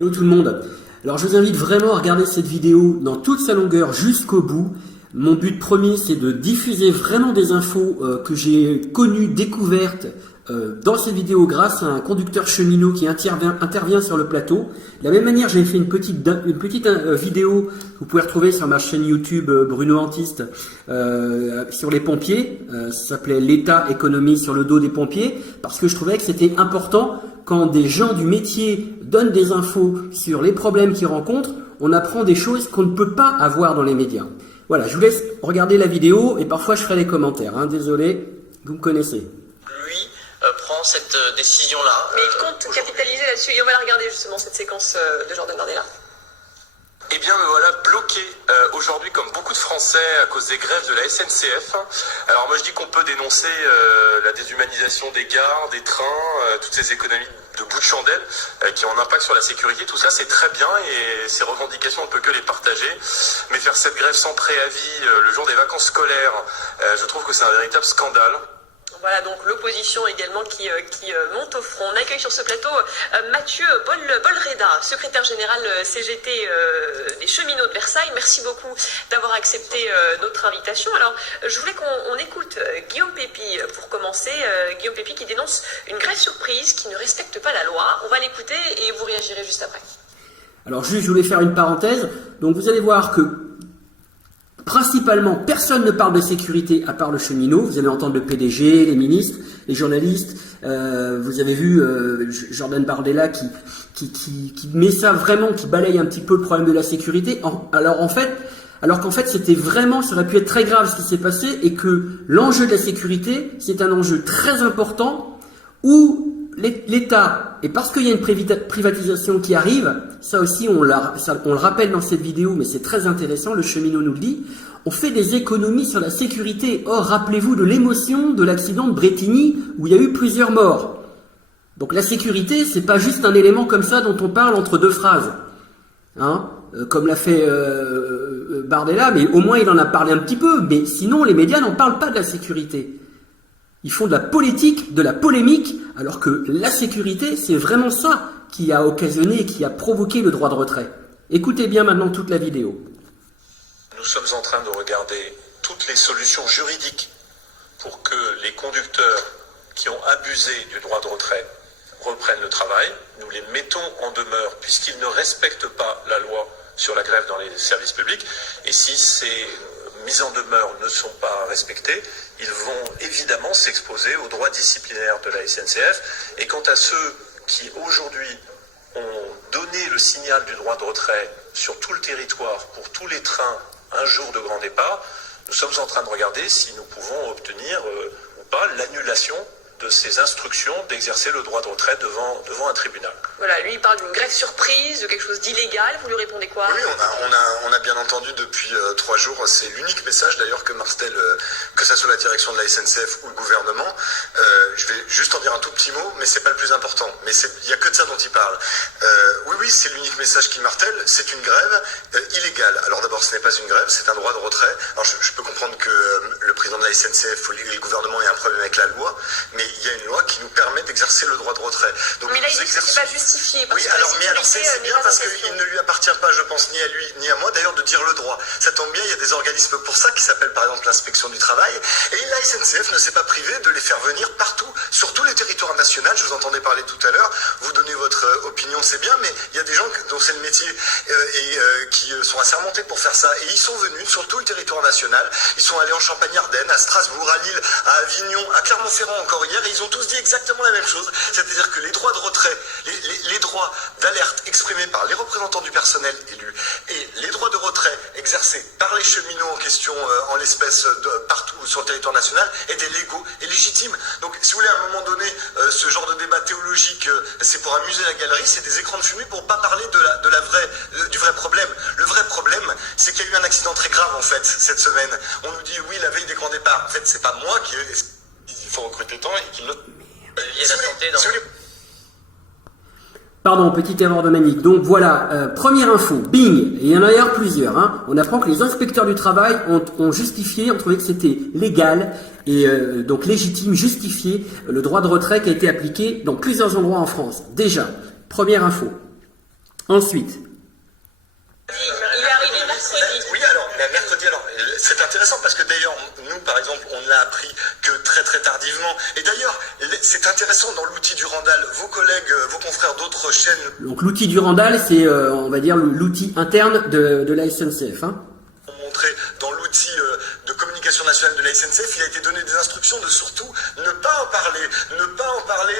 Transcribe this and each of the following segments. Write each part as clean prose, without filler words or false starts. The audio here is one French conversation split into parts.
Hello tout le monde. Alors je vous invite vraiment à regarder cette vidéo dans toute sa longueur jusqu'au bout. Mon but premier, c'est de diffuser vraiment des infos que j'ai connues, découvertes dans cette vidéo grâce à un conducteur cheminot qui intervient sur le plateau. De la même manière, j'ai fait une petite vidéo que vous pouvez retrouver sur ma chaîne YouTube Bruno Antiste sur les pompiers. Ça s'appelait l'État économie sur le dos des pompiers parce que je trouvais que c'était important. Quand des gens du métier donnent des infos sur les problèmes qu'ils rencontrent, on apprend des choses qu'on ne peut pas avoir dans les médias. Voilà, je vous laisse regarder la vidéo et parfois je ferai les commentaires. Désolé, vous me connaissez. Lui prend cette décision-là. Mais il compte capitaliser là-dessus. Et on va la regarder justement, cette séquence de Jordan Bardella. Eh bien, me voilà bloqué aujourd'hui, comme beaucoup de Français, à cause des grèves de la SNCF. Alors moi, je dis qu'on peut dénoncer la déshumanisation des gares, des trains, toutes ces économies de bout de chandelle qui ont un impact sur la sécurité. Tout ça, c'est très bien et ces revendications, on ne peut que les partager. Mais faire cette grève sans préavis le jour des vacances scolaires, je trouve que c'est un véritable scandale. Voilà donc l'opposition également qui monte au front. On accueille sur ce plateau Mathieu Bolreda, secrétaire général CGT des cheminots de Versailles. Merci beaucoup d'avoir accepté notre invitation. Alors je voulais qu'on écoute Guillaume Pépi pour commencer. Guillaume Pépi qui dénonce une grève surprise qui ne respecte pas la loi. On va l'écouter et vous réagirez juste après. Alors juste, je voulais faire une parenthèse. Donc vous allez voir que principalement, personne ne parle de sécurité à part le cheminot. Vous allez entendre le PDG, les ministres, les journalistes. Vous avez vu Jordan Bardella qui met ça vraiment, qui balaye un petit peu le problème de la sécurité. Alors qu'en fait, c'était vraiment, ça aurait pu être très grave ce qui s'est passé et que l'enjeu de la sécurité, c'est un enjeu très important où l'État, et parce qu'il y a une privatisation qui arrive, ça aussi on le rappelle dans cette vidéo, mais c'est très intéressant, le cheminot nous le dit, on fait des économies sur la sécurité. Or, rappelez-vous de l'émotion de l'accident de Brétigny où il y a eu plusieurs morts. Donc la sécurité, c'est pas juste un élément comme ça dont on parle entre deux phrases, comme l'a fait Bardella, mais au moins il en a parlé un petit peu, mais sinon les médias n'en parlent pas de la sécurité. Ils font de la politique, de la polémique, alors que la sécurité, c'est vraiment ça qui a occasionné, qui a provoqué le droit de retrait. Écoutez bien maintenant toute la vidéo. Nous sommes en train de regarder toutes les solutions juridiques pour que les conducteurs qui ont abusé du droit de retrait reprennent le travail. Nous les mettons en demeure puisqu'ils ne respectent pas la loi sur la grève dans les services publics. Et si ces mises en demeure ne sont pas respectées, ils vont évidemment s'exposer aux droits disciplinaires de la SNCF. Et quant à ceux qui aujourd'hui ont donné le signal du droit de retrait sur tout le territoire pour tous les trains un jour de grand départ, nous sommes en train de regarder si nous pouvons obtenir ou pas l'annulation de ces instructions d'exercer le droit de retrait devant un tribunal. Voilà, lui il parle d'une grève surprise, de quelque chose d'illégal. Vous lui répondez quoi? Oui, on a bien entendu depuis 3 jours, c'est l'unique message d'ailleurs que martèle, que ce soit la direction de la SNCF ou le gouvernement. Je vais juste en dire un tout petit mot, mais c'est pas le plus important. Mais il y a que de ça dont il parle. Oui, c'est l'unique message qu'il martèle, c'est une grève illégale. Alors d'abord, ce n'est pas une grève, c'est un droit de retrait. Alors je peux comprendre que le président de la SNCF ou le gouvernement ait un problème avec la loi, mais il y a une loi qui nous permet d'exercer le droit de retrait. Donc, mais là, il dit que c'est pas justifié. Parce oui, que alors c'est bien parce qu'il ne lui appartient pas, je pense, ni à lui ni à moi, d'ailleurs, de dire le droit. Ça tombe bien, il y a des organismes pour ça qui s'appellent par exemple l'inspection du travail. Et la SNCF ne s'est pas privée de les faire venir partout, sur tous les territoires nationaux. Je vous entendais parler tout à l'heure. Vous donnez votre opinion, c'est bien, mais il y a des gens dont c'est le métier qui sont assermentés pour faire ça. Et ils sont venus sur tout le territoire national. Ils sont allés en Champagne-Ardenne, à Strasbourg, à Lille, à Avignon, à Clermont-Ferrand encore hier, et ils ont tous dit exactement la même chose. C'est-à-dire que les droits de retrait, les droits d'alerte exprimés par les représentants du personnel élu et les droits de retrait exercés par les cheminots en question, en l'espèce partout sur le territoire national, étaient légaux et légitimes. Donc, si vous voulez, à un moment donné, ce genre de débat théologique, c'est pour amuser la galerie, c'est des écrans de fumée pour pas parler du vrai problème. Le vrai problème, c'est qu'il y a eu un accident très grave, en fait, cette semaine. On nous dit, oui, la veille des grands départs. En fait, c'est pas moi il faut recruter tant et qu'il note. Il y a la santé dans... Pardon, petite erreur de Manique. Donc voilà, première info, bing, et il y en a d'ailleurs plusieurs. On apprend que les inspecteurs du travail ont justifié, ont trouvé que c'était légal et donc légitime, justifié le droit de retrait qui a été appliqué dans plusieurs endroits en France. Déjà, première info. Ensuite, Il est arrivé mercredi. Oui, alors, mais mercredi, alors, c'est intéressant parce que d'ailleurs, nous, par exemple, on ne l'a appris que très très tardivement. Et d'ailleurs, c'est intéressant dans l'outil du Randall, vos collègues, vos confrères d'autres chaînes. donc l'outil du Randall, c'est, on va dire, l'outil interne de la SNCF. Hein. Ont montré dans l'outil de communication nationale de la SNCF, il a été donné des instructions de surtout ne pas en parler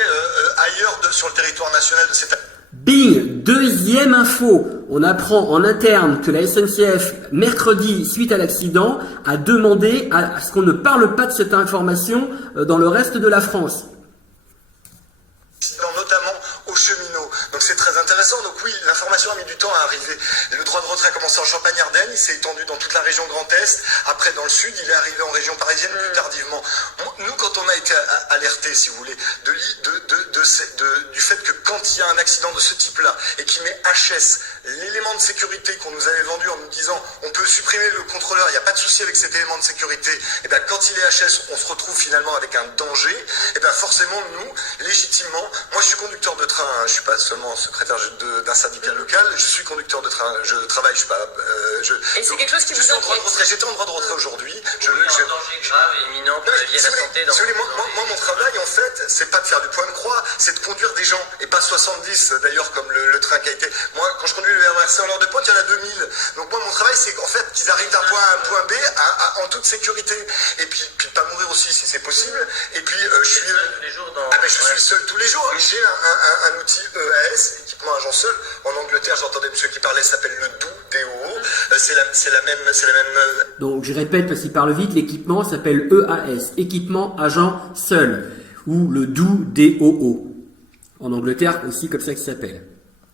ailleurs sur le territoire national de cette. Bing, deuxième info, on apprend en interne que la SNCF, mercredi, suite à l'accident, a demandé à ce qu'on ne parle pas de cette information dans le reste de la France. Notamment aux cheminots. Donc c'est très intéressant. Donc oui, l'information a mis du temps à arriver. Le droit de retrait a commencé en Champagne-Ardenne, il s'est étendu dans toute la région Grand Est. Après, dans le sud, il est arrivé en région parisienne plus tardivement. Nous, quand on a été alertés, si vous voulez, du fait que quand il y a un accident de ce type-là et qui met HS, l'élément de sécurité qu'on nous avait vendu en nous disant on peut supprimer le contrôleur, il n'y a pas de souci avec cet élément de sécurité, et bien quand il est HS, on se retrouve finalement avec un danger, et bien forcément, nous, légitimement, moi je suis conducteur de train, hein, je suis pas seulement secrétaire d'un syndicat local, je suis conducteur de train, je travaille, je suis pas... Et c'est quelque chose qui vous inquiète? J'étais en droit de retrait aujourd'hui. Un danger grave et imminent pour la vie et la santé. Moi, mon travail, en fait, c'est pas de faire du point de croix, c'est de conduire des gens, et pas 70, d'ailleurs, comme le train qui a été... Moi, quand je conduis le RERC en heure de pointe, il y en a 2000. Donc moi, mon travail, c'est en fait qu'ils arrivent d'un point A à un point B en toute sécurité. Et puis pas mourir aussi, si c'est possible. Et puis, je suis... je suis seul tous les jours. J'ai un outil EAS, équipement agent seul. En Angleterre, j'entendais monsieur qui parlait, ça s'appelle le DOO, D-O-O. C'est la même... Donc je répète parce qu'il parle vite, l'équipement s'appelle EAS, équipement agent seul, ou le DOO, D-O-O. En Angleterre aussi comme ça qu'il s'appelle.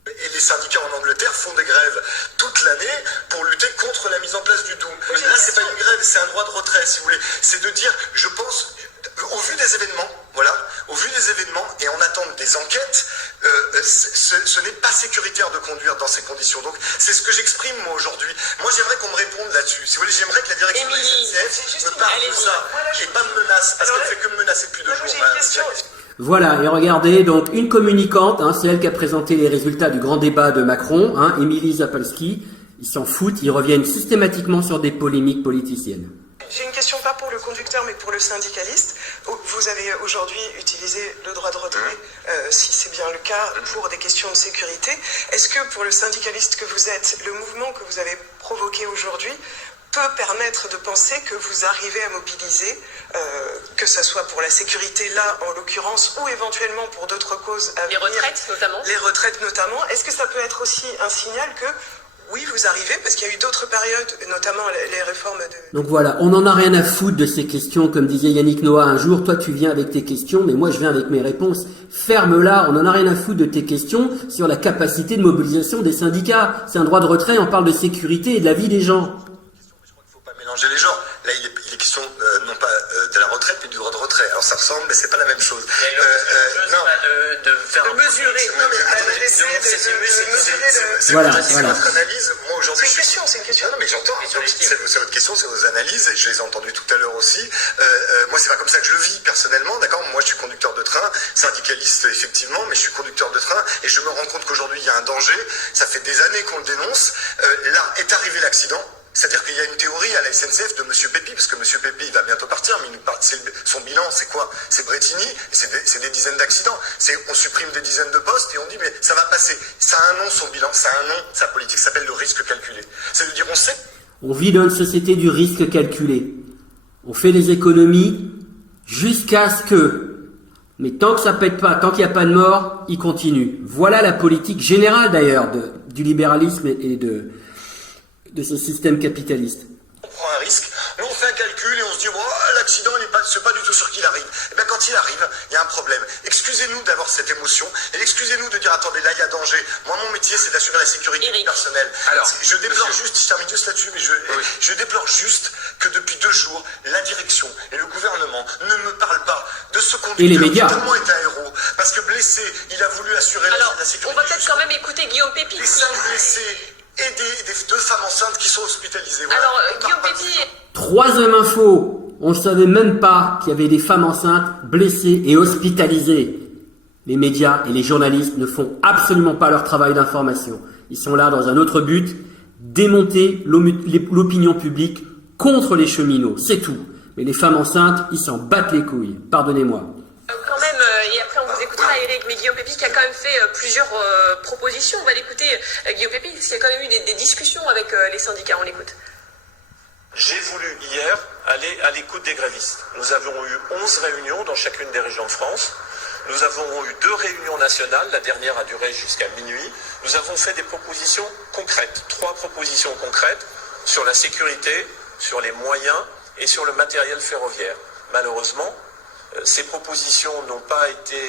Et les syndicats en Angleterre font des grèves toute l'année pour lutter contre la mise en place du DOO. Mais là, c'est pas une grève, c'est un droit de retrait, si vous voulez. C'est de dire, je pense, au vu des événements, voilà, au vu des événements et en attente des enquêtes, ce n'est pas sécuritaire de conduire dans ces conditions. Donc, c'est ce que j'exprime moi aujourd'hui. Moi, j'aimerais qu'on me réponde là-dessus. Si vous voulez, j'aimerais que la direction de la SNCF me parle de ça et pas me menace, parce qu'elle fait que me menacer depuis 2 jours. J'ai une question. Voilà, et regardez, donc une communicante, hein, c'est elle qui a présenté les résultats du grand débat de Macron, hein, Émilie Zapolsky. Ils s'en foutent, ils reviennent systématiquement sur des polémiques politiciennes. J'ai une question pas pour le conducteur mais pour le syndicaliste. Vous avez aujourd'hui utilisé le droit de retrait, si c'est bien le cas, pour des questions de sécurité. Est-ce que pour le syndicaliste que vous êtes, le mouvement que vous avez provoqué aujourd'hui peut permettre de penser que vous arrivez à mobiliser, que ce soit pour la sécurité là en l'occurrence ou éventuellement pour d'autres causes à venir, les retraites notamment, est-ce que ça peut être aussi un signal que oui, vous arrivez, parce qu'il y a eu d'autres périodes, notamment les réformes de... Donc voilà, on n'en a rien à foutre de ces questions, comme disait Yannick Noah un jour, toi tu viens avec tes questions, mais moi je viens avec mes réponses. Ferme-la, on n'en a rien à foutre de tes questions sur la capacité de mobilisation des syndicats. C'est un droit de retrait, on parle de sécurité et de la vie des gens. Mélanger les genres. Là, il est question non pas de la retraite, mais du droit de retrait. Alors ça ressemble, mais c'est pas la même chose. Non, de faire de mesurer. Non, mais c'est voilà. votre analyse. Moi aujourd'hui, c'est une question. Non, mais j'entends. C'est votre question, c'est vos analyses. Et je les ai entendues tout à l'heure aussi. Moi, c'est pas comme ça que je le vis personnellement. D'accord. Moi, je suis conducteur de train, syndicaliste effectivement, mais je suis conducteur de train et je me rends compte qu'aujourd'hui, il y a un danger. Ça fait des années qu'on le dénonce. Là est arrivé l'accident. C'est-à-dire qu'il y a une théorie à la SNCF de M. Pépi, parce que M. Pépi il va bientôt partir, mais il nous parle, son bilan, c'est quoi? C'est Bretigny, c'est des dizaines d'accidents. On supprime des dizaines de postes et on dit, mais ça va passer. Ça a un nom, son bilan, ça a un nom, sa politique s'appelle le risque calculé. C'est de dire, on sait. On vit dans une société du risque calculé. On fait des économies jusqu'à ce que... Mais tant que ça pète pas, tant qu'il n'y a pas de mort, il continue. Voilà la politique générale d'ailleurs du libéralisme et de ce système capitaliste. On prend un risque, nous on fait un calcul et on se dit l'accident c'est pas du tout sûr qu'il arrive. Et bien quand il arrive, il y a un problème. Excusez-nous d'avoir cette émotion et excusez-nous de dire attendez là il y a danger. Moi mon métier c'est d'assurer la sécurité personnelle. Alors je déplore juste, je termine juste là-dessus, mais je déplore juste que depuis 2 jours la direction et le gouvernement ne me parlent pas de ce conducteur qui tellement est un héros parce que blessé il a voulu assurer la sécurité. On va peut-être quand même écouter Guillaume Pépi. Les 5 blessés et des 2 femmes enceintes qui sont hospitalisées. Voilà. Alors, Guillaume Pépi... Troisième info, on ne savait même pas qu'il y avait des femmes enceintes blessées et hospitalisées. Les médias et les journalistes ne font absolument pas leur travail d'information. Ils sont là dans un autre but, démonter l'opinion publique contre les cheminots, c'est tout. Mais les femmes enceintes, ils s'en battent les couilles, pardonnez-moi. Quand même, et après on vous écoutera Eric, mais Guillaume Pépi qui a quand même fait plusieurs propositions. On va l'écouter, Guillaume Pépi, parce qu'il y a quand même eu des discussions avec les syndicats, on l'écoute. J'ai voulu hier aller à l'écoute des grévistes. Nous avons eu 11 réunions dans chacune des régions de France. Nous avons eu 2 réunions nationales, la dernière a duré jusqu'à minuit. Nous avons fait des propositions concrètes, 3 propositions concrètes sur la sécurité, sur les moyens et sur le matériel ferroviaire. Malheureusement, ces propositions n'ont pas été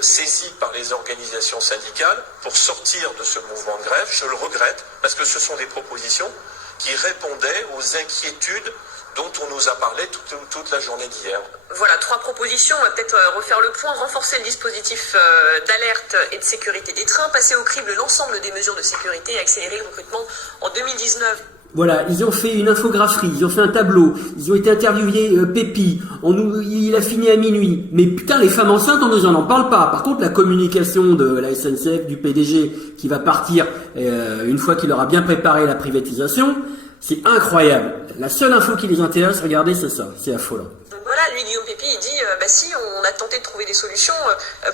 saisies par les organisations syndicales pour sortir de ce mouvement de grève. Je le regrette parce que ce sont des propositions qui répondaient aux inquiétudes dont on nous a parlé toute la journée d'hier. Voilà, 3 propositions. On va peut-être refaire le point, renforcer le dispositif d'alerte et de sécurité des trains, passer au crible l'ensemble des mesures de sécurité et accélérer le recrutement en 2019. Voilà, ils ont fait une infographerie, ils ont fait un tableau, ils ont été interviewés Pépi, il a fini à minuit. Mais putain, les femmes enceintes, on nous en parle pas. Par contre, la communication de la SNCF, du PDG, qui va partir une fois qu'il aura bien préparé la privatisation, c'est incroyable. La seule info qui les intéresse, regardez, c'est ça, c'est affolant. Donc voilà, lui, Guillaume Pépi, il dit, si, on a tenté de trouver des solutions,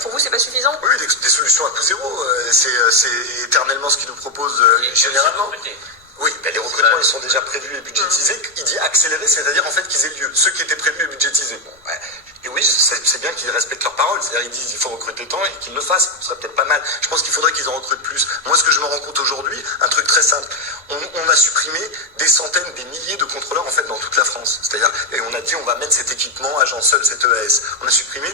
pour vous, c'est pas suffisant? Oui, des solutions à coût zéro, c'est éternellement ce qu'ils nous proposent généralement. Oui, ben les recrutements ils sont déjà prévus et budgétisés. Il dit accélérer, c'est-à-dire en fait qu'ils aient lieu. Ceux qui étaient prévus et budgétisés. Bon, ouais. Et oui, c'est bien qu'ils respectent leurs paroles. C'est-à-dire ils disent il faut recruter tant et qu'ils le fassent. Ce serait peut-être pas mal. Je pense qu'il faudrait qu'ils en recrutent plus. Moi, ce que je me rends compte aujourd'hui, un truc très simple. On a supprimé des centaines, des milliers de contrôleurs en fait dans toute la France. C'est-à-dire, et on a dit on va mettre cet équipement agent seul, cet EAS. On a supprimé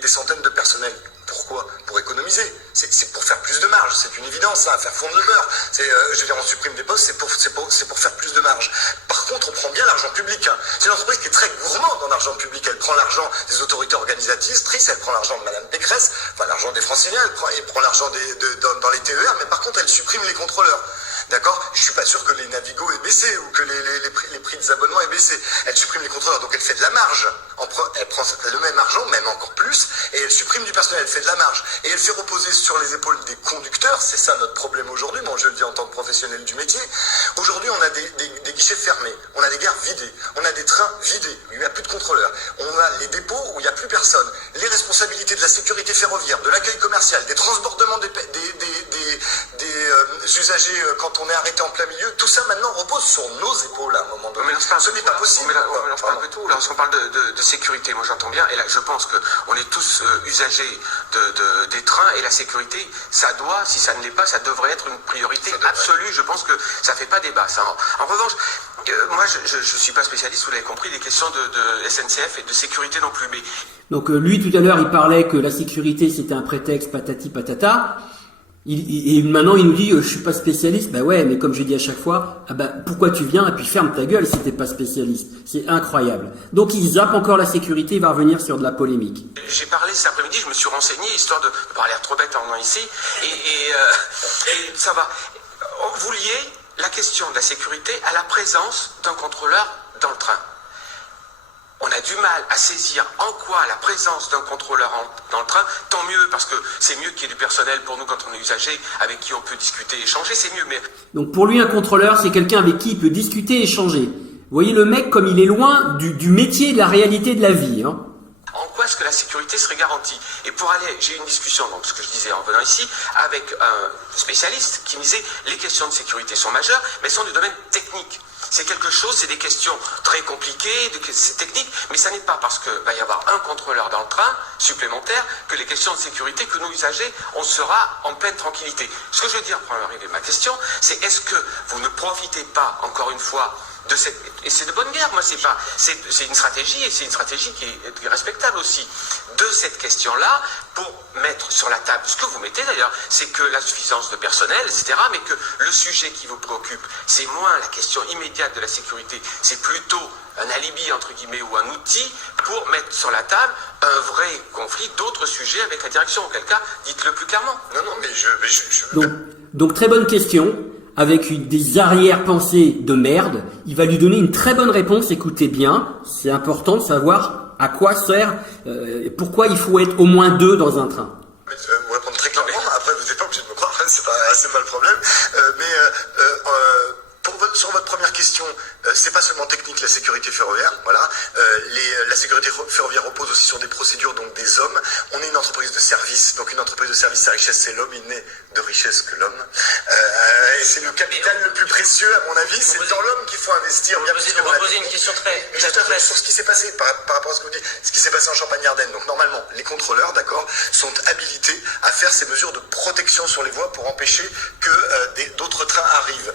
des centaines de personnels. Pourquoi? Pour économiser. C'est pour faire plus de marge. C'est une évidence, ça, faire fondre le beurre. Je veux dire, on supprime des postes, c'est pour faire plus de marge. Par contre, on prend bien l'argent public. Hein. C'est une entreprise qui est très gourmande en argent public. Elle prend l'argent des autorités organisatrices, elle prend l'argent de Madame Pécresse, enfin l'argent des Franciliens, elle prend l'argent dans les TER, mais par contre, elle supprime les contrôleurs. D'accord? Je suis pas sûr que les Navigo aient baissé ou que les prix des abonnements aient baissé. Elle supprime les contrôleurs, donc elle fait de la marge. Elle prend le même argent, même encore plus, et elle supprime du personnel, elle fait de la marge. Et elle fait reposer sur les épaules des conducteurs, c'est ça notre problème aujourd'hui, moi je le dis en tant que professionnel du métier. Aujourd'hui, on a des guichets fermés, on a des gares vidées, on a des trains vidés, il n'y a plus de contrôleurs. On a les dépôts où il n'y a plus personne. Les responsabilités de la sécurité ferroviaire, de l'accueil commercial, des transbordements des usagers quand on est arrêté en plein milieu, tout ça maintenant repose sur nos épaules à un moment donné. Ce n'est pas possible. On parle un peu tout. Lorsqu'on parle de sécurité, moi j'entends bien, et là je pense qu'on est tous usagers des trains, et la sécurité, ça doit, si ça ne l'est pas, ça devrait être une priorité absolue. Je pense que ça fait pas débat. Ça. En revanche, moi je suis pas spécialiste, vous l'avez compris, des questions de SNCF et de sécurité non plus. Mais... Donc lui tout à l'heure il parlait que la sécurité c'était un prétexte patati patata. Et maintenant il nous dit je suis pas spécialiste. Bah ouais, mais comme je dis à chaque fois, pourquoi tu viens et puis ferme ta gueule si t'es pas spécialiste. C'est incroyable. Donc il zappe encore la sécurité, il va revenir sur de la polémique. J'ai parlé cet après-midi, je me suis renseigné histoire de pas l'air trop bête en venant ici, et ça va. Vous liez la question de la sécurité à la présence d'un contrôleur dans le train. On a du mal à saisir en quoi la présence d'un contrôleur dans le train, tant mieux, parce que c'est mieux qu'il y ait du personnel pour nous quand on est usager, avec qui on peut discuter, échanger, c'est mieux. Mais... Donc pour lui, un contrôleur, c'est quelqu'un avec qui il peut discuter et échanger. Vous voyez le mec comme il est loin du métier, de la réalité de la vie. Hein. En quoi est-ce que la sécurité serait garantie? Et pour aller, j'ai eu une discussion, donc ce que je disais en venant ici, avec un spécialiste qui me disait les questions de sécurité sont majeures, mais sont du domaine technique. C'est quelque chose, c'est des questions très compliquées, c'est technique, mais ça n'est pas parce qu'il va y avoir un contrôleur dans le train supplémentaire que les questions de sécurité, que nous usagers, on sera en pleine tranquillité. Ce que je veux dire pour arriver à ma question, c'est est-ce que vous ne profitez pas, encore une fois, de cette... Et c'est de bonne guerre, moi, c'est une stratégie, et c'est une stratégie qui est respectable aussi, de cette question-là, pour mettre sur la table, ce que vous mettez d'ailleurs, c'est que la suffisance de personnel, etc., mais que le sujet qui vous préoccupe, c'est moins la question immédiate de la sécurité, c'est plutôt un alibi, entre guillemets, ou un outil pour mettre sur la table un vrai conflit d'autres sujets avec la direction. Auquel cas, dites-le plus clairement. Non, mais Donc très bonne question. Avec des arrière-pensées de merde, il va lui donner une très bonne réponse. Écoutez bien, c'est important de savoir à quoi sert, pourquoi il faut être au moins 2 dans un train. Vous répondre très clairement, après vous n'êtes pas obligé de me croire, c'est pas le problème. Sur votre première question, c'est pas seulement technique la sécurité ferroviaire, voilà. La sécurité ferroviaire repose aussi sur des procédures, donc des hommes. On est une entreprise de service, donc une entreprise de service, sa richesse c'est l'homme, il n'est de richesse que l'homme. Et c'est le capital le plus précieux à mon avis, c'est dans l'homme qu'il faut investir. Bien plus que dans la poser une question très sur ce qui s'est passé par rapport à ce que vous dites, ce qui s'est passé en Champagne-Ardenne. Donc normalement, les contrôleurs, d'accord, sont habilités à faire ces mesures de protection sur les voies pour empêcher que d'autres trains arrivent.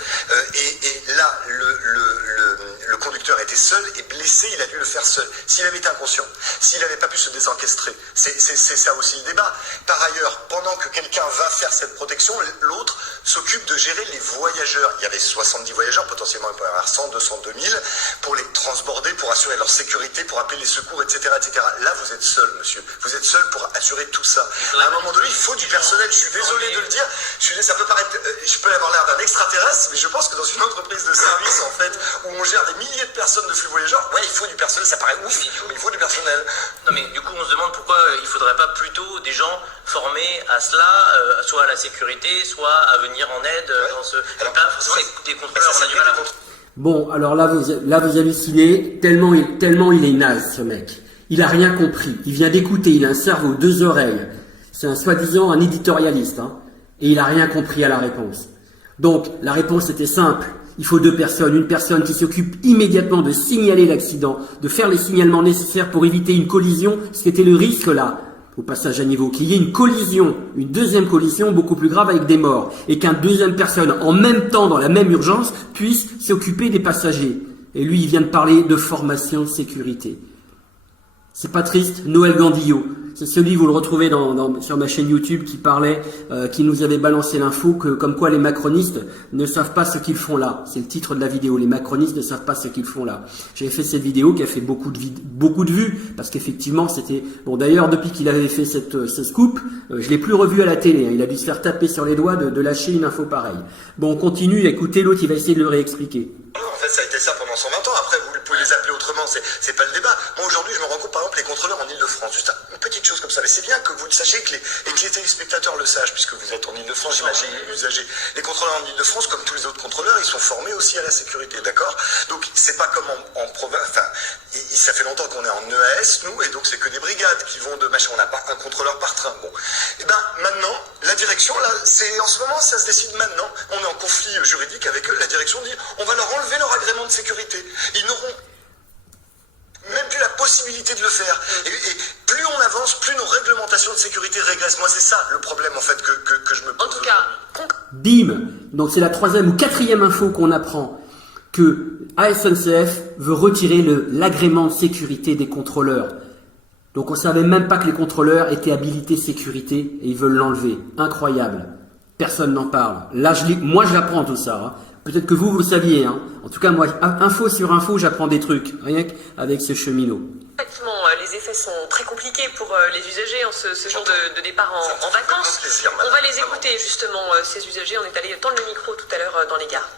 Et là, le conducteur était seul et blessé, il a dû le faire seul. S'il avait été inconscient, s'il n'avait pas pu se désencastrer, c'est ça aussi le débat. Par ailleurs, pendant que quelqu'un va faire cette protection, l'autre s'occupe de gérer les voyageurs. Il y avait 70 voyageurs, potentiellement il peut y avoir 100, 200, 2000, pour les transborder, pour assurer leur sécurité, pour appeler les secours, etc., etc. Là, vous êtes seul, monsieur. Vous êtes seul pour assurer tout ça. À un moment donné, il faut du personnel. Je suis désolé de le dire. Ça peut paraître, je peux avoir l'air d'un extraterrestre, mais je pense que dans une entreprise de service, en fait, où on gère des milliers de personnes de flux voyageurs, ouais, il faut du personnel. Ça paraît ouf, mais il faut du personnel. Non mais du coup on se demande pourquoi il faudrait pas plutôt des gens formés à cela, soit à la sécurité, soit à venir en aide dans ce... Alors, pas forcément des contrôleurs, on a du mal à comprendre. Bon, alors là vous hallucinez, tellement il est naze ce mec. Il a rien compris, il vient d'écouter, il a un cerveau, 2 oreilles. C'est soi-disant un éditorialiste, hein, et il a rien compris à la réponse. Donc la réponse était simple. Il faut 2 personnes, une personne qui s'occupe immédiatement de signaler l'accident, de faire les signalements nécessaires pour éviter une collision, ce qui était le risque là, au passage à niveau, qu'il y ait une collision, une deuxième collision beaucoup plus grave avec des morts, et qu'une deuxième personne, en même temps, dans la même urgence, puisse s'occuper des passagers. Et lui, il vient de parler de formation sécurité. C'est pas triste, Noël Gandillot. C'est celui, vous le retrouvez sur ma chaîne YouTube, qui parlait, qui nous avait balancé l'info que, comme quoi les macronistes ne savent pas ce qu'ils font là. C'est le titre de la vidéo. Les macronistes ne savent pas ce qu'ils font là. J'avais fait cette vidéo qui a fait beaucoup de vues, parce qu'effectivement c'était, bon d'ailleurs depuis qu'il avait fait ce scoop, je l'ai plus revu à la télé. Hein. Il a dû se faire taper sur les doigts de lâcher une info pareille. Bon, on continue, écoutez l'autre, il va essayer de le réexpliquer. En fait, ça a été ça pendant 120 ans. Après, vous pouvez les appeler autrement, c'est pas le débat. Moi, aujourd'hui, je me rends compte, par exemple, les contrôleurs en Ile-de-France. Juste une petite chose comme ça. Mais c'est bien que vous le sachiez et que les téléspectateurs le sachent, puisque vous êtes en Ile-de-France, j'imagine, usagers. Les contrôleurs en Ile-de-France, comme tous les autres contrôleurs, ils sont formés aussi à la sécurité, d'accord? Donc, c'est pas comme en province. Enfin, ça fait longtemps qu'on est en EAS, nous, et donc c'est que des brigades qui vont de machin. On n'a pas un contrôleur par train. Bon. Et ben, maintenant, la direction, là, en ce moment, ça se décide maintenant. On est en conflit juridique avec eux. La direction dit, on va leur enlever leur agrément de sécurité. Ils n'auront même plus la possibilité de le faire. Et plus on avance, plus nos réglementations de sécurité régressent. Moi, c'est ça le problème, en fait, que je me pose. En tout cas, Bim. Donc c'est la 3e ou 4e info qu'on apprend, que ASNCF veut retirer l'agrément de sécurité des contrôleurs. Donc on savait même pas que les contrôleurs étaient habilités sécurité et ils veulent l'enlever. Incroyable. Personne n'en parle. Là, moi je l'apprends tout ça. Hein. Peut-être que vous le saviez. Hein. En tout cas, moi, info sur info, j'apprends des trucs. Rien qu'avec ce cheminot. Effectivement, les effets sont très compliqués pour les usagers en ce jour de départ en vacances. On va les écouter justement, ces usagers. On est allé tendre le micro tout à l'heure dans les gares.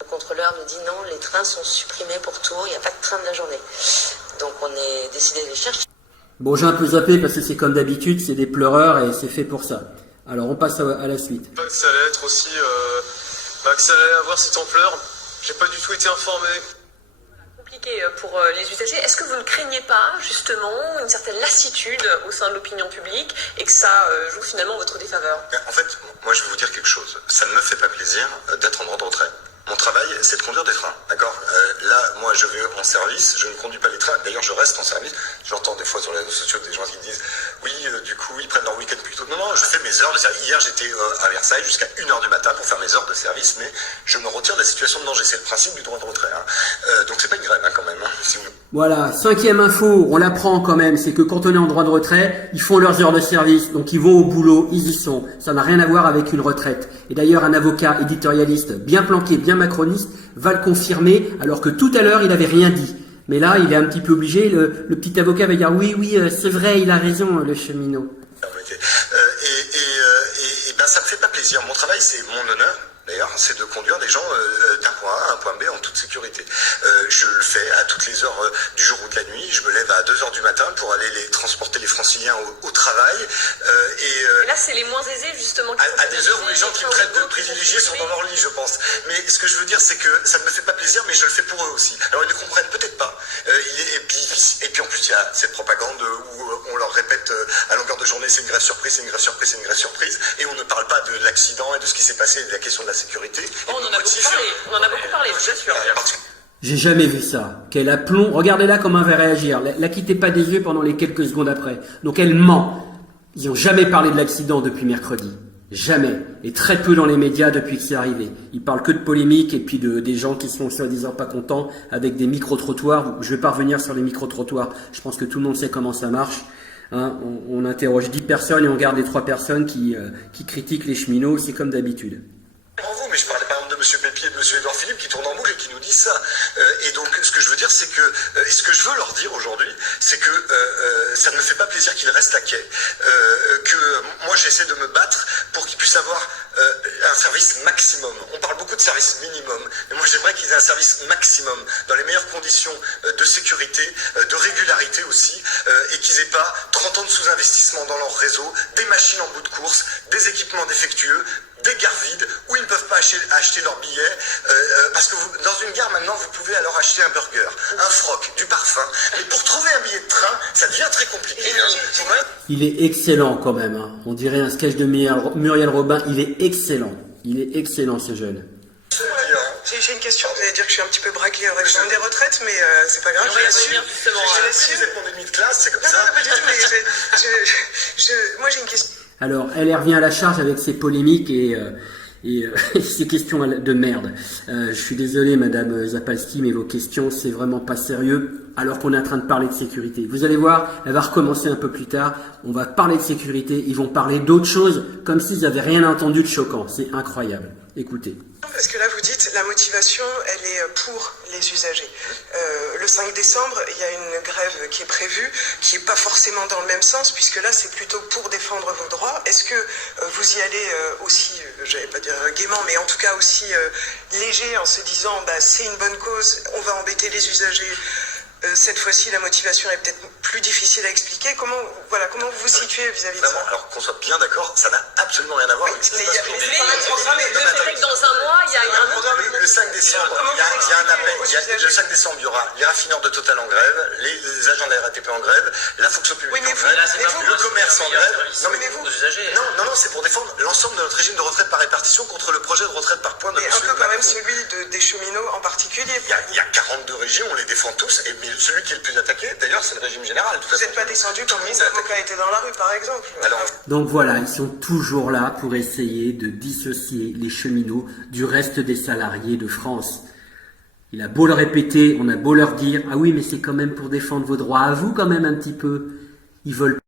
Le contrôleur nous dit non, les trains sont supprimés pour Tours, il n'y a pas de train de la journée. Donc on est décidé de les chercher. Bon, j'ai un peu zappé parce que c'est comme d'habitude, c'est des pleureurs et c'est fait pour ça. Alors on passe à la suite. Pas que ça allait être aussi, que ça allait avoir cette ampleur. J'ai pas du tout été informé. Compliqué pour les usagers. Est-ce que vous ne craignez pas justement une certaine lassitude au sein de l'opinion publique et que ça joue finalement votre défaveur? En fait, moi je vais vous dire quelque chose. Ça ne me fait pas plaisir d'être en droit de retrait. Mon travail, c'est de conduire des trains, d'accord? Là, moi, je vais en service, je ne conduis pas les trains. D'ailleurs, je reste en service. J'entends des fois sur les réseaux sociaux des gens qui disent « Oui, du coup, ils prennent leur week-end plus tôt. » Non, non, je fais mes heures de service. Hier, j'étais à Versailles jusqu'à 1h du matin pour faire mes heures de service, mais je me retire de la situation de danger. C'est le principe du droit de retrait. Hein. Donc, c'est pas une grève, hein, quand même. Hein, si vous... Voilà, 5e info, on l'apprend quand même, c'est que quand on est en droit de retrait, ils font leurs heures de service, donc ils vont au boulot, ils y sont. Ça n'a rien à voir avec une retraite. Et d'ailleurs, un avocat éditorialiste bien planqué, bien macroniste, va le confirmer, alors que tout à l'heure, il n'avait rien dit. Mais là, il est un petit peu obligé, le petit avocat va dire « Oui, c'est vrai, il a raison, le cheminot. » Et ben, ça me fait pas plaisir. Mon travail, c'est mon honneur. d'ailleurs, c'est de conduire des gens d'un point A à un point B en toute sécurité. Je le fais à toutes les heures du jour ou de la nuit. Je me lève à 2h du matin pour aller transporter les franciliens au travail. Et là, c'est les moins aisés, justement. À des heures où les gens qui me traitent de privilégiés sont dans leur lit, je pense. Mais ce que je veux dire, c'est que ça ne me fait pas plaisir, mais je le fais pour eux aussi. Alors, ils ne comprennent peut-être pas. Et puis en plus, il y a cette propagande où on leur répète à longueur de journée, c'est une grève surprise, c'est une grève surprise, c'est une grève surprise. Et on ne parle pas de l'accident et de ce qui s'est passé, de la question de la sécurité. On en a beaucoup parlé, je t'assure. J'ai jamais vu ça. Quel aplomb. Regardez-la comment elle va réagir. La quittez pas des yeux pendant les quelques secondes après. Donc elle ment. Ils n'ont jamais parlé de l'accident depuis mercredi. Jamais. Et très peu dans les médias depuis que c'est arrivé. Ils parlent que de polémiques et puis des gens qui sont soi-disant pas contents avec des micro-trottoirs. Je vais pas revenir sur les micro-trottoirs. Je pense que tout le monde sait comment ça marche. Hein, on interroge 10 personnes et on garde les 3 personnes qui critiquent les cheminots. C'est comme d'habitude. Mais je parlais par exemple de M. Pépier et de M. Édouard Philippe qui tournent en boucle et qui nous disent ça. Et donc, ce que je veux dire, c'est que, et ce que je veux leur dire aujourd'hui, c'est que ça ne me fait pas plaisir qu'ils restent à quai. Que moi, j'essaie de me battre pour qu'ils puissent avoir un service maximum. On parle beaucoup de service minimum, mais moi, j'aimerais qu'ils aient un service maximum, dans les meilleures conditions de sécurité, de régularité aussi, et qu'ils n'aient pas 30 ans de sous-investissement dans leur réseau, des machines en bout de course, des équipements défectueux, des gares vides où ils ne peuvent pas acheter leurs billets parce que dans une gare maintenant vous pouvez alors acheter un burger, un froc, du parfum, mais pour trouver un billet de train ça devient très compliqué. Il est excellent quand même, hein. On dirait un sketch de Muriel Robin. Il est excellent ce jeune. J'ai une question, vous allez dire que je suis un petit peu braqué en réforme des retraites, mais c'est pas grave, je l'assume. Vous êtes mon ennemi de classe, c'est comme ça. Non, pas du tout, mais moi j'ai une question. Alors, elle revient à la charge avec ses polémiques et ces questions de merde. Je suis désolé, Madame Zapalski, mais vos questions, c'est vraiment pas sérieux, alors qu'on est en train de parler de sécurité. Vous allez voir, elle va recommencer un peu plus tard. On va parler de sécurité, ils vont parler d'autres choses, comme s'ils n'avaient rien entendu de choquant. C'est incroyable. Écoutez. Parce que là, vous dites, la motivation, elle est pour les usagers. Le 5 décembre, il y a une grève qui est prévue, qui n'est pas forcément dans le même sens, puisque là, c'est plutôt pour défendre vos droits. Est-ce que vous y allez aussi, j'allais pas dire gaiement, mais en tout cas aussi léger, en se disant, bah, c'est une bonne cause, on va embêter les usagers. Cette fois-ci, la motivation est peut-être plus difficile à expliquer. Comment vous vous situez vis-à-vis de ça? Alors qu'on soit bien d'accord, ça n'a absolument rien à voir avec ce qui se passe. Mais le fait que dans un mois, il y a un programme. Le 5 décembre, il y a un appel. Le 5 décembre, il y aura les raffineurs de Total en grève, les agents de la RATP en grève, la fonction publique en grève, le commerce en grève. Non, c'est pour défendre l'ensemble de notre régime de retraite par répartition contre le projet de retraite par points de M. Macron. Un peu quand même celui des cheminots en particulier. Il y a 42 régimes, on les défend tous, mais celui qui est le plus attaqué, d'ailleurs, c'est le régime général. Vous n'êtes pas descendu quand les avocats étaient dans la rue, par exemple. Donc voilà, ils sont toujours là pour essayer de dissocier les cheminots du reste des salariés de France. Il a beau le répéter, on a beau leur dire « Ah oui, mais c'est quand même pour défendre vos droits à vous quand même un petit peu ». Ils veulent